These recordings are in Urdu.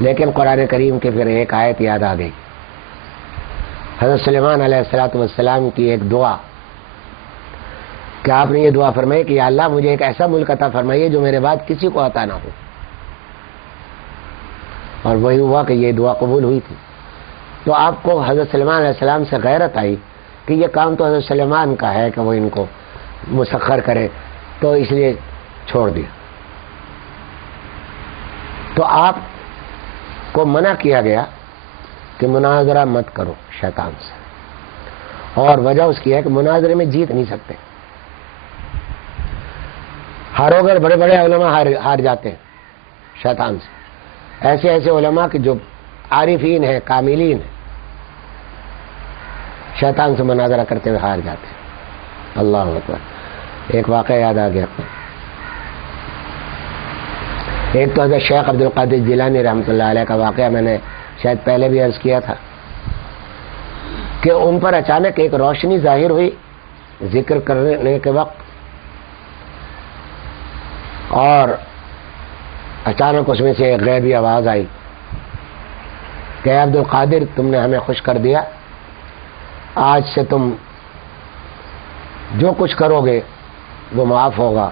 لیکن قرآن کریم کی پھر ایک آیت یاد آ گئی، حضرت سلیمان علیہ الصلوۃ والسلام کی ایک دعا، کہ آپ نے یہ دعا فرمائی کہ یا اللہ مجھے ایک ایسا ملک عطا فرمائیے جو میرے بعد کسی کو عطا نہ ہو، اور وہی ہوا کہ یہ دعا قبول ہوئی تھی۔ تو آپ کو حضرت سلیمان علیہ السلام سے غیرت آئی کہ یہ کام تو حضرت سلیمان کا ہے کہ وہ ان کو مسخر کرے، تو اس لیے چھوڑ دیا۔ تو آپ کو منع کیا گیا کہ مناظرہ مت کرو شیطان سے، اور وجہ اس کی ہے کہ مناظرے میں جیت نہیں سکتے، ہارو گے بڑے بڑے علماء ہار جاتے ہیں شیطان سے، ایسے ایسے علماء کہ جو عارفین ہیں کاملین ہیں شیطان سے مناظرہ کرتے ہوئے ہار جاتے ہیں۔ اللہ اکبر۔ ایک واقعہ یاد آ گیا، ایک تو حضرت شیخ عبد القادر جیلانی رحمۃ اللہ علیہ کا واقعہ میں نے شاید پہلے بھی عرض کیا تھا کہ ان پر اچانک ایک روشنی ظاہر ہوئی ذکر کرنے کے وقت، اور اچانک اس میں سے ایک غیبی آواز آئی کہ عبد القادر تم نے ہمیں خوش کر دیا، آج سے تم جو کچھ کرو گے وہ معاف ہوگا،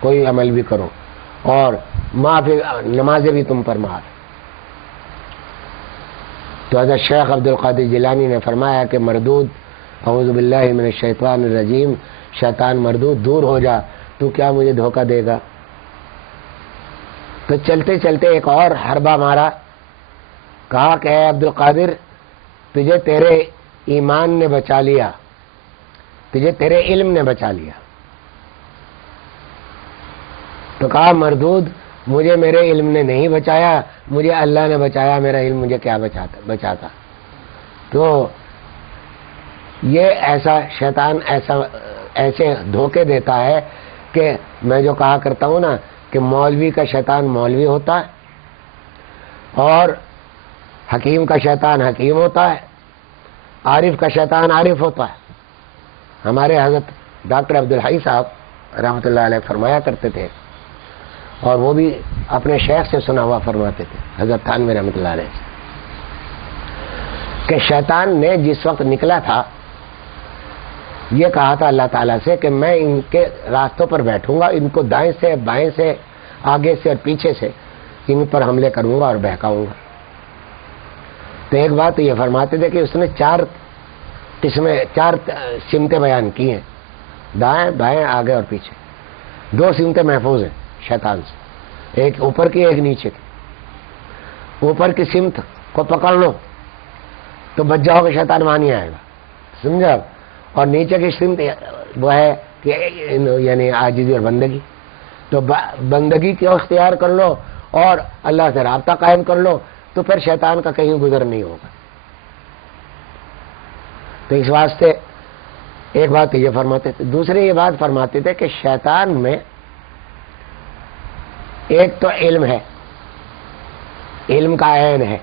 کوئی عمل بھی کرو، اور معافی نمازیں بھی تم پر معاف۔ تو حضرت شیخ عبد القادر جیلانی نے فرمایا کہ مردود، اعوذ باللہ من الشیطان الرجیم، شیطان مردود دور ہو جا، تو کیا مجھے دھوکہ دے گا؟ تو چلتے چلتے ایک اور حربہ مارا، کہا کہ اے عبد القادر تجھے تیرے ایمان نے بچا لیا، تجھے تیرے علم نے بچا لیا۔ تو کہا مردود مجھے میرے علم نے نہیں بچایا، مجھے اللہ نے بچایا، میرا علم مجھے کیا بچاتا۔ تو یہ ایسا شیطان ایسے دھوکے دیتا ہے کہ میں جو کہا کرتا ہوں نا کہ مولوی کا شیطان مولوی ہوتا ہے، اور حکیم کا شیطان حکیم ہوتا ہے، عارف کا شیطان عارف ہوتا ہے۔ ہمارے حضرت ڈاکٹر عبدالحی صاحب رحمۃ اللہ علیہ فرمایا کرتے تھے، اور وہ بھی اپنے شیخ سے سنا ہوا فرماتے تھے حضرت تھانوی رحمۃ اللہ علیہ سے، کہ شیطان نے جس وقت نکلا تھا یہ کہا تھا اللہ تعالیٰ سے کہ میں ان کے راستوں پر بیٹھوں گا، ان کو دائیں سے بائیں سے آگے سے اور پیچھے سے ان پر حملے کروں گا اور بہکاؤں گا۔ تو ایک بات یہ فرماتے تھے کہ اس نے چار سمتیں بیان کی ہیں، دائیں بائیں آگے اور پیچھے۔ دو سمتیں محفوظ ہیں شیطان سے، ایک اوپر کی ایک نیچے کی۔ اوپر کی سمت کو پکڑ لو تو بچ جاؤ گے، شیطان وہاں نہیں آئے گا، سمجھا؟ اور نیچے کی سمت وہ ہے کہ یعنی عاجزی اور بندگی، تو بندگی کو اختیار کر لو اور اللہ سے رابطہ قائم کر لو، تو پھر شیطان کا کہیں گزر نہیں ہوگا۔ تو اس واسطے ایک بات یہ فرماتے تھے، دوسری یہ بات فرماتے تھے کہ شیطان میں ایک تو علم ہے، علم کا عین ہے،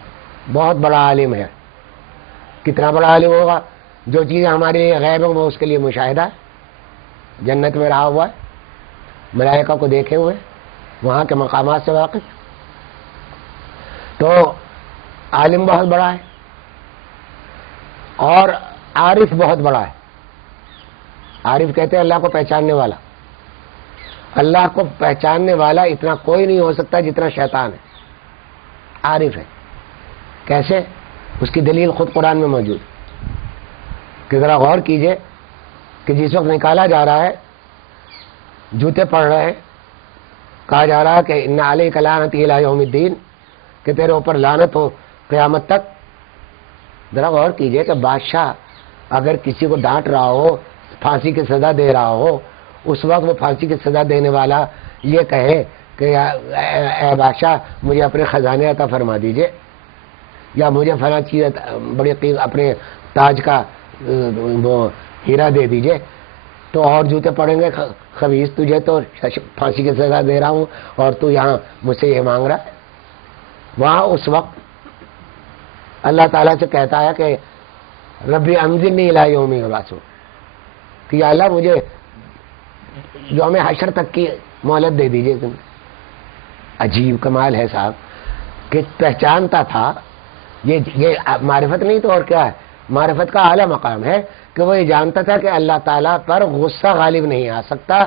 بہت بڑا عالم ہے۔ کتنا بڑا عالم ہوگا؟ جو چیزیں ہمارے لیے غیب ہیں وہ اس کے لیے مشاہدہ ہے، جنت میں رہا ہوا ہے، ملائکہ کو دیکھے ہوئے، وہاں کے مقامات سے واقف۔ تو عالم بہت بڑا ہے، اور عارف بہت بڑا ہے۔ عارف کہتے ہیں اللہ کو پہچاننے والا، اللہ کو پہچاننے والا اتنا کوئی نہیں ہو سکتا جتنا شیطان ہے، عارف ہے۔ کیسے؟ اس کی دلیل خود قرآن میں موجود ہے، کہ ذرا غور کیجئے کہ جس وقت نکالا جا رہا ہے، جوتے پڑ رہے ہیں، کہا جا رہا ہے کہ ان علیک لعنتی الی یوم الدین، کہ تیرے اوپر لعنت ہو قیامت تک۔ ذرا غور کیجئے کہ بادشاہ اگر کسی کو ڈانٹ رہا ہو، پھانسی کی سزا دے رہا ہو، اس وقت وہ پھانسی کی سزا دینے والا یہ کہے کہ اے بادشاہ مجھے اپنے خزانے عطا فرما دیجئے، یا مجھے فلاں چیز بڑی اپنے تاج کا وہ ہیرا دے دیجئے، تو اور جوتے پڑیں گے خبیث، تجھے تو پھانسی کی سزا دے رہا ہوں اور تو یہاں مجھ سے یہ مانگ رہا ہے۔ وہاں اس وقت اللہ تعالیٰ سے کہتا ہے کہ ربی انظرنی الی یوم یبعثون، کہ یا اللہ مجھے یوم حشر تک کی مہلت دے دیجئے۔ تم عجیب کمال ہے صاحب کہ پہچانتا تھا یہ معرفت نہیں تو اور کیا ہے، معرفت کا اعلیٰ مقام ہے کہ وہ یہ جانتا تھا کہ اللہ تعالیٰ پر غصہ غالب نہیں آ سکتا،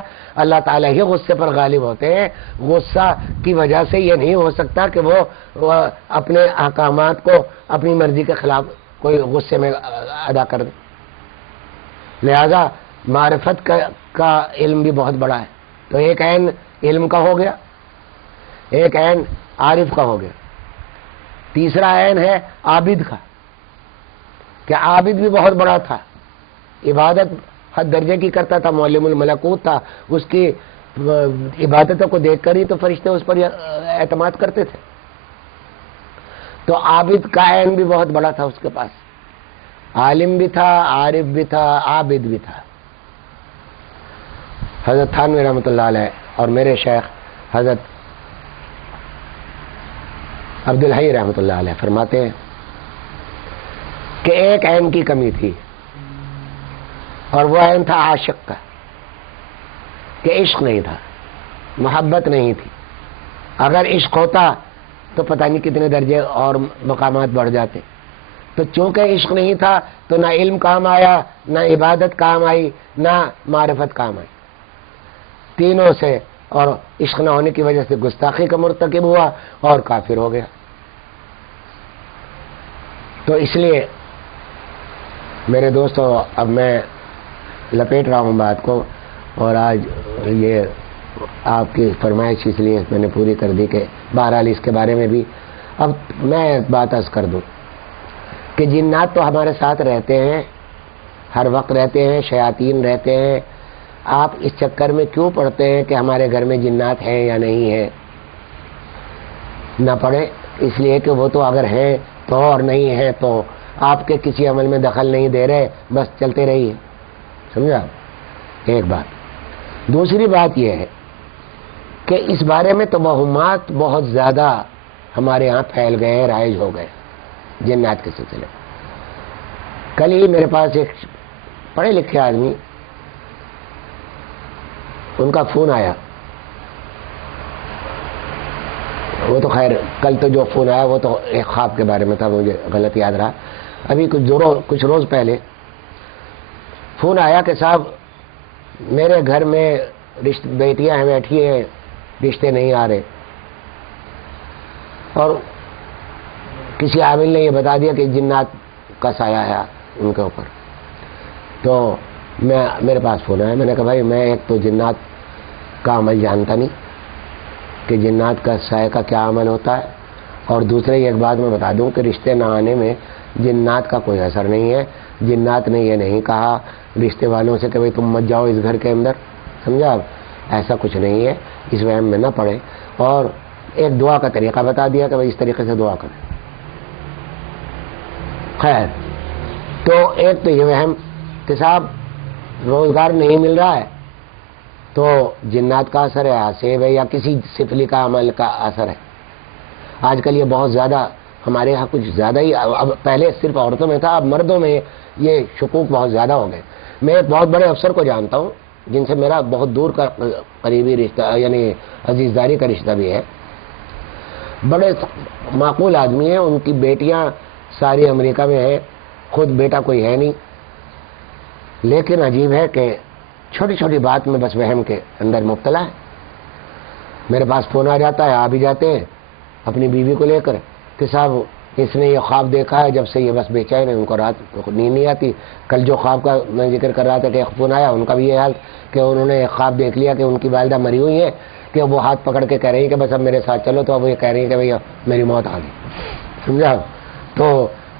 اللہ تعالیٰ ہی غصے پر غالب ہوتے ہیں، غصہ کی وجہ سے یہ نہیں ہو سکتا کہ وہ اپنے احکامات کو اپنی مرضی کے خلاف کوئی غصے میں ادا کر دے. لہذا معرفت کا علم بھی بہت بڑا ہے. تو ایک عین علم کا ہو گیا، ایک عین عارف کا ہو گیا، تیسرا عین ہے عابد کا، کہ عابد بھی بہت بڑا تھا، عبادت حد درجے کی کرتا تھا، معلم الملکوت تھا، اس کی عبادتوں کو دیکھ کر ہی تو فرشتے اس پر اعتماد کرتے تھے. تو عابد کا عین بھی بہت بڑا تھا اس کے پاس، عالم بھی تھا، عارف بھی تھا، عابد بھی تھا. حضرت تھانوی رحمۃ اللہ علیہ اور میرے شیخ حضرت عبدالحی رحمۃ اللہ علیہ فرماتے ہیں کہ ایک عین کی کمی تھی، اور وہ عین تھا عاشق کا، کہ عشق نہیں تھا، محبت نہیں تھی. اگر عشق ہوتا تو پتہ نہیں کتنے درجے اور مقامات بڑھ جاتے. تو چونکہ عشق نہیں تھا تو نہ علم کام آیا، نہ عبادت کام آئی، نہ معرفت کام آئی، تینوں سے. اور عشق نہ ہونے کی وجہ سے گستاخی کا مرتکب ہوا اور کافر ہو گیا. تو اس لیے میرے دوستو، اب میں لپیٹ رہا ہوں بات کو، اور آج یہ آپ کی فرمائش اس لیے میں نے پوری کر دی کہ بہرحال اس کے بارے میں بھی اب میں ایک بات عرض کر دوں کہ جنات تو ہمارے ساتھ رہتے ہیں، ہر وقت رہتے ہیں، شیاطین رہتے ہیں. آپ اس چکر میں کیوں پڑتے ہیں کہ ہمارے گھر میں جنات ہیں یا نہیں ہیں؟ نہ پڑے، اس لیے کہ وہ تو اگر ہیں تو اور نہیں ہیں تو آپ کے کسی عمل میں دخل نہیں دے رہے، بس چلتے رہیے. سمجھا؟ ایک بات. دوسری بات یہ ہے کہ اس بارے میں توہمات بہت زیادہ ہمارے ہاں پھیل گئے ہیں، رائج ہو گئے جنات کے سلسلے. کل ہی میرے پاس ایک پڑھے لکھے آدمی، ان کا فون آیا. وہ تو خیر کل تو جو فون آیا وہ تو ایک خواب کے بارے میں تھا، مجھے غلط یاد رہا. ابھی کچھ روز پہلے فون آیا کہ صاحب میرے گھر میں بیٹیاں ہیں بیٹھی ہیں، رشتے نہیں آ رہے. اور کسی عامل نے یہ بتا دیا کہ جنات کا سایہ ہے ان کے اوپر. تو میرے پاس فون آیا. میں نے کہا بھائی میں ایک تو جنات کا عمل جانتا نہیں کہ جنات کا سایہ کا کیا عمل ہوتا ہے، اور دوسرے ایک بات میں بتا دوں کہ رشتے نہ آنے میں جنات کا کوئی اثر نہیں ہے. جنات نے یہ نہیں کہا رشتے والوں سے کہ بھائی تم مت جاؤ اس گھر کے اندر. سمجھا؟ ایسا کچھ نہیں ہے، اس وہم میں نہ پڑے. اور ایک دعا کا طریقہ بتا دیا کہ بھائی اس طریقے سے دعا کریں. خیر، تو ایک تو یہ وہم کہ صاحب روزگار نہیں مل رہا ہے تو جنات کا اثر ہے، آسیب ہے، یا کسی سفلی کا عمل کا اثر ہے. آج کل یہ بہت زیادہ ہمارے ہاں کچھ زیادہ ہی، اب پہلے صرف عورتوں میں تھا، اب مردوں میں یہ شکوک بہت زیادہ ہو گئے. میں ایک بہت بڑے افسر کو جانتا ہوں جن سے میرا بہت دور کا قریبی رشتہ یعنی عزیزداری کا رشتہ بھی ہے. بڑے معقول آدمی ہیں، ان کی بیٹیاں ساری امریکہ میں ہیں، خود بیٹا کوئی ہے نہیں. لیکن عجیب ہے کہ چھوٹی چھوٹی بات میں بس وہم کے اندر مبتلا ہے. میرے پاس فون آ جاتا ہے، آ بھی جاتے ہیں اپنی بیوی کو لے کر کہ صاحب اس نے یہ خواب دیکھا ہے، جب سے یہ بس بے چین ہے، ان کو رات نیند نہیں آتی. کل جو خواب کا میں ذکر کر رہا تھا کہ ایک فون آیا، ان کا بھی یہ حال کہ انہوں نے ایک خواب دیکھ لیا کہ ان کی والدہ مری ہوئی ہیں، کہ وہ ہاتھ پکڑ کے کہہ رہی ہیں کہ بس اب میرے ساتھ چلو. تو اب یہ کہہ رہی ہیں کہ بھئی میری موت آ گئی. سمجھا؟ تو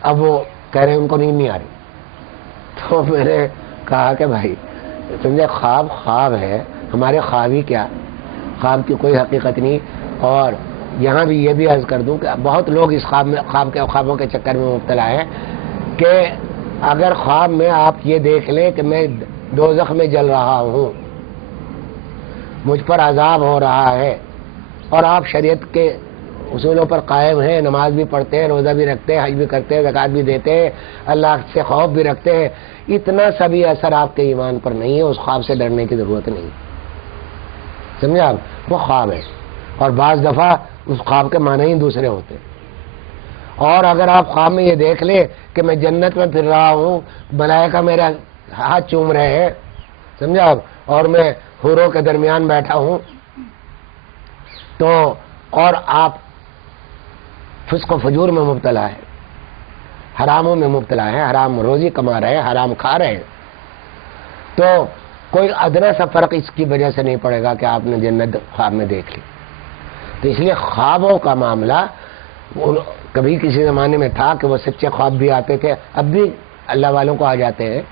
اب وہ کہہ رہے ہیں ان کو نیند نہیں آ رہی. تو میں نے کہا کہ بھائی سمجھے، خواب ہے، ہمارے خواب ہی کیا، خواب کی کوئی حقیقت نہیں. اور یہاں بھی یہ بھی عرض کر دوں کہ بہت لوگ اس خوابوں کے چکر میں مبتلا ہیں کہ اگر خواب میں آپ یہ دیکھ لیں کہ میں دوزخ میں جل رہا ہوں، مجھ پر عذاب ہو رہا ہے، اور آپ شریعت کے اصولوں پر قائم ہیں، نماز بھی پڑھتے ہیں، روزہ بھی رکھتے ہیں، حج بھی کرتے ہیں، زکوٰۃ بھی دیتے ہیں، اللہ سے خوف بھی رکھتے ہیں، اتنا سا بھی اثر آپ کے ایمان پر نہیں ہے. اس خواب سے ڈرنے کی ضرورت نہیں. سمجھے آپ؟ وہ خواب ہے، اور بعض دفعہ اس خواب کے معنی ہی دوسرے ہوتے ہیں. اور اگر آپ خواب میں یہ دیکھ لیں کہ میں جنت میں پھر رہا ہوں، ملائکہ میرا ہاتھ چوم رہے ہیں، سمجھا آپ، اور میں حوروں کے درمیان بیٹھا ہوں، تو اور آپ فسق و فجور میں مبتلا ہے، حراموں میں مبتلا ہے، حرام روزی کما رہے ہیں، حرام کھا رہے ہیں، تو کوئی ادنا سا فرق اس کی وجہ سے نہیں پڑے گا کہ آپ نے جنت خواب میں دیکھ لی۔ تو اس لیے خوابوں کا معاملہ کبھی کسی زمانے میں تھا کہ وہ سچے خواب بھی آتے تھے، اب بھی اللہ والوں کو آ جاتے ہیں،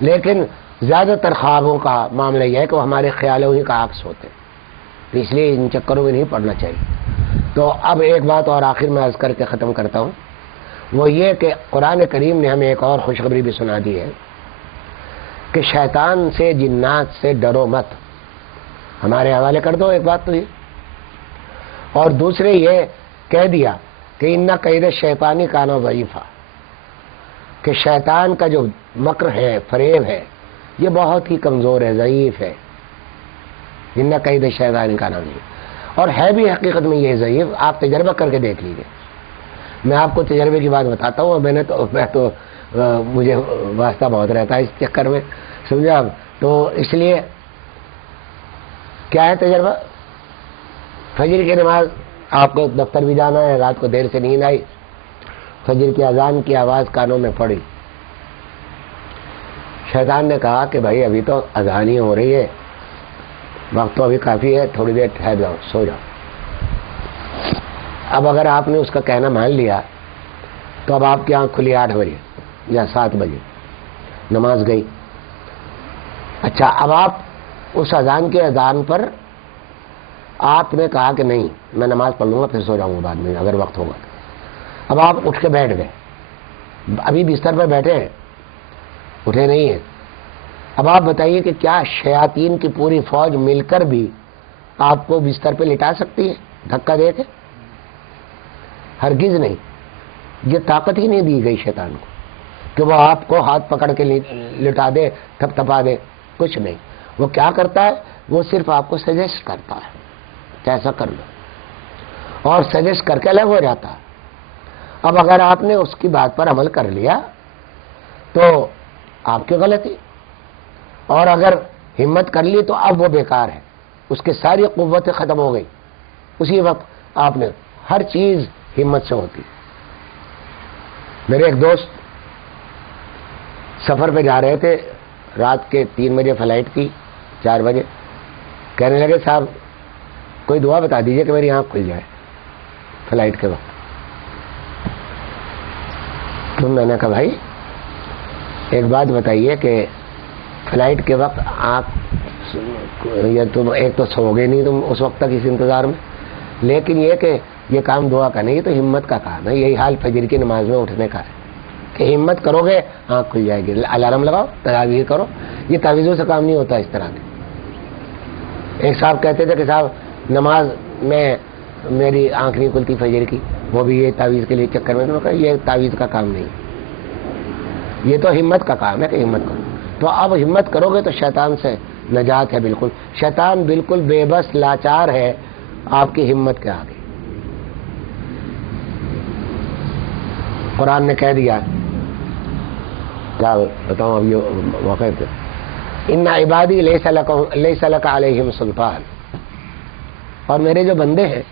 لیکن زیادہ تر خوابوں کا معاملہ یہ ہے کہ وہ ہمارے خیالوں ہی کا عکس ہوتے ہیں، تو اس لیے ان چکروں میں نہیں پڑنا چاہیے۔ تو اب ایک بات اور آخر میں عرض کر کے ختم کرتا ہوں، وہ یہ کہ قرآن کریم نے ہمیں ایک اور خوشخبری بھی سنا دی ہے کہ شیطان سے، جنات سے ڈرو مت، ہمارے حوالے کر دو ایک بات تو یہ، اور دوسرے یہ کہہ دیا کہ ان قید شیطانی کان ضعیفا، کہ شیطان کا جو مکر ہے، فریب ہے، یہ بہت ہی کمزور ہے، ضعیف ہے، ان قید شیطانی کان ضعیفا، اور ہے بھی حقیقت میں یہ ضعیف، آپ تجربہ کر کے دیکھ لیجیے۔ میں آپ کو تجربے کی بات بتاتا ہوں، میں تو مجھے واسطہ بہت رہتا ہے اس چکر میں، سمجھا آپ، تو اس لیے کیا ہے تجربہ، فجر کی نماز، آپ کو دفتر بھی جانا ہے، رات کو دیر سے نیند آئی، فجر کی اذان کی آواز کانوں میں پڑی، شیطان نے کہا کہ بھائی ابھی تو اذان ہی ہو رہی ہے، وقت تو ابھی کافی ہے، تھوڑی دیر ٹھہر جاؤ، سو جاؤ۔ اب اگر آپ نے اس کا کہنا مان لیا تو اب آپ کی آنکھ کھلی 8 بجے یا 7 بجے، نماز گئی۔ اچھا، اب آپ اس اذان کے اذان پر آپ نے کہا کہ نہیں میں نماز پڑھ لوں گا، پھر سو جاؤں گا بعد میں اگر وقت ہوگا۔ اب آپ اٹھ کے بیٹھ گئے، ابھی بستر پر بیٹھے ہیں، اٹھے نہیں ہیں۔ اب آپ بتائیے کہ کیا شیاطین کی پوری فوج مل کر بھی آپ کو بستر پہ لٹا سکتی ہے دھکا دے کے؟ ہرگز نہیں، یہ طاقت ہی نہیں دی گئی شیطان کو کہ وہ آپ کو ہاتھ پکڑ کے لٹا دے، تھپ تھپا دے، کچھ نہیں۔ وہ کیا کرتا ہے، وہ صرف آپ کو سجیسٹ کرتا ہے کہ ایسا کر لو، اور سجیسٹ کر کے الگ ہو جاتا ہے۔ اب اگر آپ نے اس کی بات پر عمل کر لیا تو آپ کی غلطی، اور اگر ہمت کر لی تو اب وہ بیکار ہے، اس کی ساری قوتیں ختم ہو گئی، اسی وقت آپ نے ہر چیز ہمت سے ہوتی۔ میرے ایک دوست سفر پہ جا رہے تھے، رات کے 3 بجے فلائٹ تھی، 4 بجے، کہنے لگے صاحب کوئی دعا بتا دیجئے کہ میری آنکھ کھل جائے فلائٹ کے وقت۔ تو میں نے کہا بھائی ایک بات بتائیے کہ فلائٹ کے وقت آنکھ، یا تم ایک تو سو گے نہیں تم اس وقت تک اس انتظار میں، لیکن یہ کہ یہ کام دعا کا نہیں، تو ہمت کا کام ہے۔ یہی حال فجر کی نماز میں اٹھنے کا ہے کہ ہمت کرو گے آنکھ کھل جائے گی، الارم لگاؤ، تعویذ کرو، یہ تعویذوں سے کام نہیں ہوتا اس طرح کے۔ ایک صاحب کہتے تھے کہ صاحب نماز میں میری آنکھ نہیں کھلتی فجر کی، وہ بھی یہ تعویذ کے لیے چکر میں، تو یہ تعویذ کا کام نہیں، یہ تو ہمت کا کام ہے کہ ہمت کرو۔ تو اب ہمت کرو گے تو شیطان سے نجات ہے بالکل، شیطان بالکل بے بس لاچار ہے آپ کی ہمت کے آگے۔ قرآن نے کہہ دیا، کیا بتاؤں اب یہ موقع پہ، ان عبادی لیس لک علیہم سلطان، اور میرے جو بندے ہیں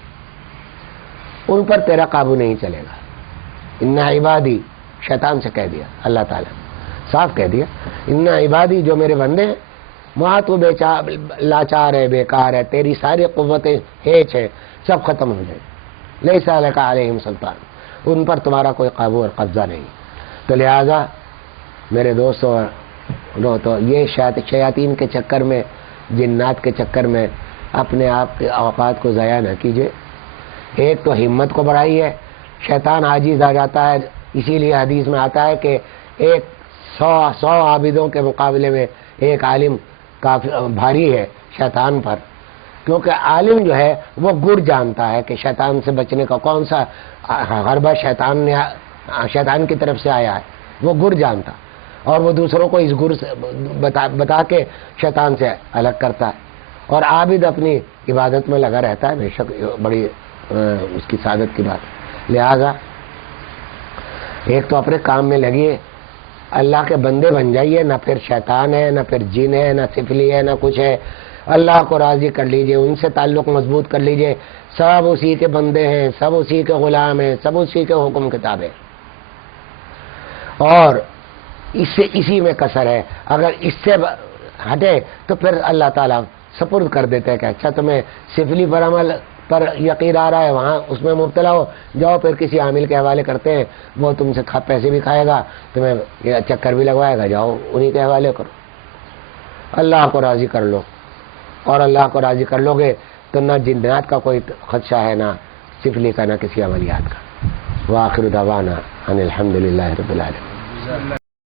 ان پر تیرا قابو نہیں چلے گا۔ ان عبادی، شیطان سے کہہ دیا اللہ تعالیٰ، صاف کہہ دیا، ان عبادی، جو میرے بندے ہیں، وہاں تو لاچار ہے، بیکار ہے، تیری ساری قوتیں ہیچ ہے، سب ختم ہو جائے، لیس لک علیہم سلطان، ان پر تمہارا کوئی قابو اور قبضہ نہیں۔ تو لہذا میرے دوستوں، تو یہ شیاطین کے چکر میں، جنات کے چکر میں اپنے آپ کے اوقات کو ضائع نہ کیجیے۔ ایک تو ہمت کو بڑھائیے، شیطان عاجز آ جاتا ہے، اسی لیے حدیث میں آتا ہے کہ 100 عابدوں کے مقابلے میں ایک عالم کافی بھاری ہے شیطان پر، کیونکہ عالم جو ہے وہ گر جانتا ہے کہ شیطان سے بچنے کا کون سا حربہ شیطان کی طرف سے آیا ہے، وہ گر جانتا، اور وہ دوسروں کو اس گر سے بتا کے شیطان سے الگ کرتا ہے، اور عابد اپنی عبادت میں لگا رہتا ہے، بے شک بڑی اس کی سعادت کی بات۔ لہذا ایک تو اپنے کام میں لگیے، اللہ کے بندے بن جائیے، نہ پھر شیطان ہے، نہ پھر جن ہے، نہ سفلی ہے، نہ کچھ ہے۔ اللہ کو راضی کر لیجئے، ان سے تعلق مضبوط کر لیجئے، سب اسی کے بندے ہیں، سب اسی کے غلام ہیں، سب اسی کے حکم کتاب ہیں، اور اسی میں کسر ہے۔ اگر اس سے ہٹے تو پھر اللہ تعالیٰ سپرد کر دیتے ہیں کہ اچھا تمہیں سفلی پر عمل پر یقین آ رہا ہے، وہاں اس میں مبتلا ہو جاؤ، پھر کسی عامل کے حوالے کرتے ہیں، وہ تم سے پیسے بھی کھائے گا، تمہیں چکر بھی لگوائے گا، جاؤ انہی کے حوالے کرو۔ اللہ کو راضی کر لو، اور اللہ کو راضی کر لو گے تو نہ جنات کا کوئی خدشہ ہے، نہ سفلی کا، نہ کسی عملیات کا۔ وآخر دعوانا ان الحمد للہ رب العالمین۔